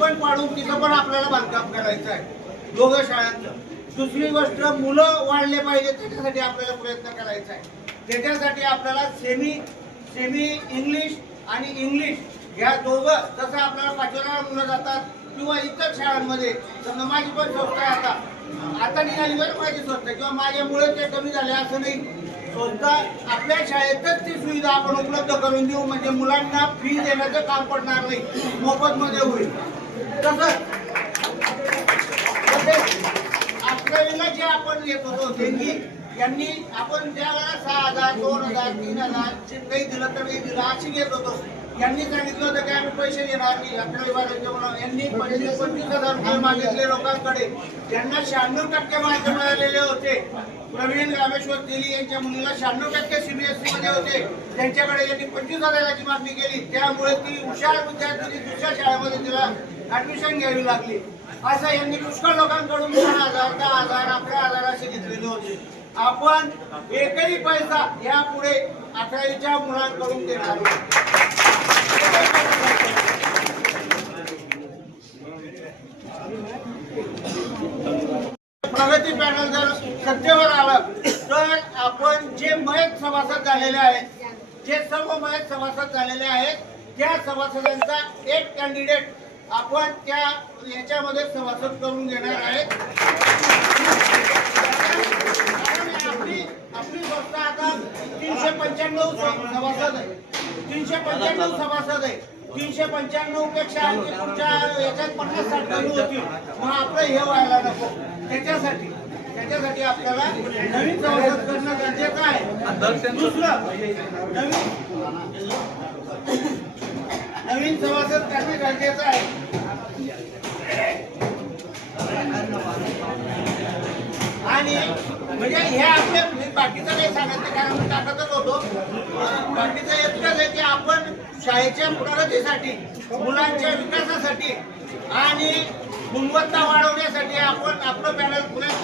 पण पाडून तिथं पण आपल्याला बांधकाम करायचं आहे दोघं शाळांचं. दुसरी गोष्ट मुलं वाढले पाहिजे त्याच्यासाठी आपल्याला प्रयत्न करायचा आहे. त्याच्यासाठी आपल्याला सेमी इंग्लिश आणि इंग्लिश ह्या दोघं जसं आपल्याला पाचव्याला मुलं जातात किंवा इतर शाळांमध्ये समजा माझी पण संस्था आहे आता निघाली बरं माझी संस्था किंवा माझ्यामुळे ते कमी झाले असं नाही. संस्था आपल्या शाळेतच ती सुविधा आपण उपलब्ध करून देऊ म्हणजे मुलांना फी देण्याचं काम पडणार नाही, मोफत मध्ये होईल. तसंच 11वीला जे आपण येत होतो देणगी यांनी आपण ज्या वेळेला 6,000 2,000 3,000 काही दिलं तर काही दिलं अशी घेत होतो. यांनी सांगितलं होतं की आम्ही पैसे देणार नाही 11वी-12वीच्या मुलांना. यांनी 25,000 रुपये मागितले लोकांकडे. त्यांना 96% मार्क मिळालेले होते. प्रवीण रामेश्वर तेली यांच्या मुलीला 96% CBSE मध्ये होते. त्यांच्याकडे यांनी 25,000ची मागणी केली. त्यामुळे ती हुशार विद्यार्थी दुसऱ्या शाळेमध्ये तिला ऍडमिशन घ्यावी लागली. असं यांनी पुष्कळ लोकांकडून 10,000 10,000 11,000 असे घेतलेले होते. आपण एकही पैसा यापुढे 11वीच्या मुलांकडून देणार प्रगती पॅनल जर सत्तेवर आलं तर आपण जे मयत सभासद झालेले आहेत जे सर्व मयत सभासद झालेले आहेत त्या सभासदांचा एक कॅन्डिडेट आपण त्या याच्यामध्ये सभासद करून घेणार आहेत. आपली संस्था आता 395 सभासद आहे. 395 सभासद आहे. 395 पेक्षा आणखी पुढच्या याच्यात 50-60 कमी होतील. मग आपलं हे व्हायला नको. त्याच्यासाठी आपल्याला नवीन सभासद करणं गरजेचं आहे. दुसरं नवीन सभासद करणं गरजेचं आहे. आणि म्हणजे हे आपल्या बाकीचं काही सांगत नाही कारण मी टाकतच होतो. बाकीचं इतकंच आहे की आपण शाळेच्या प्रगतीसाठी मुलांच्या विकासासाठी आणि गुणवत्ता वाढवण्यासाठी आपण आपलं पॅनल पुण्यात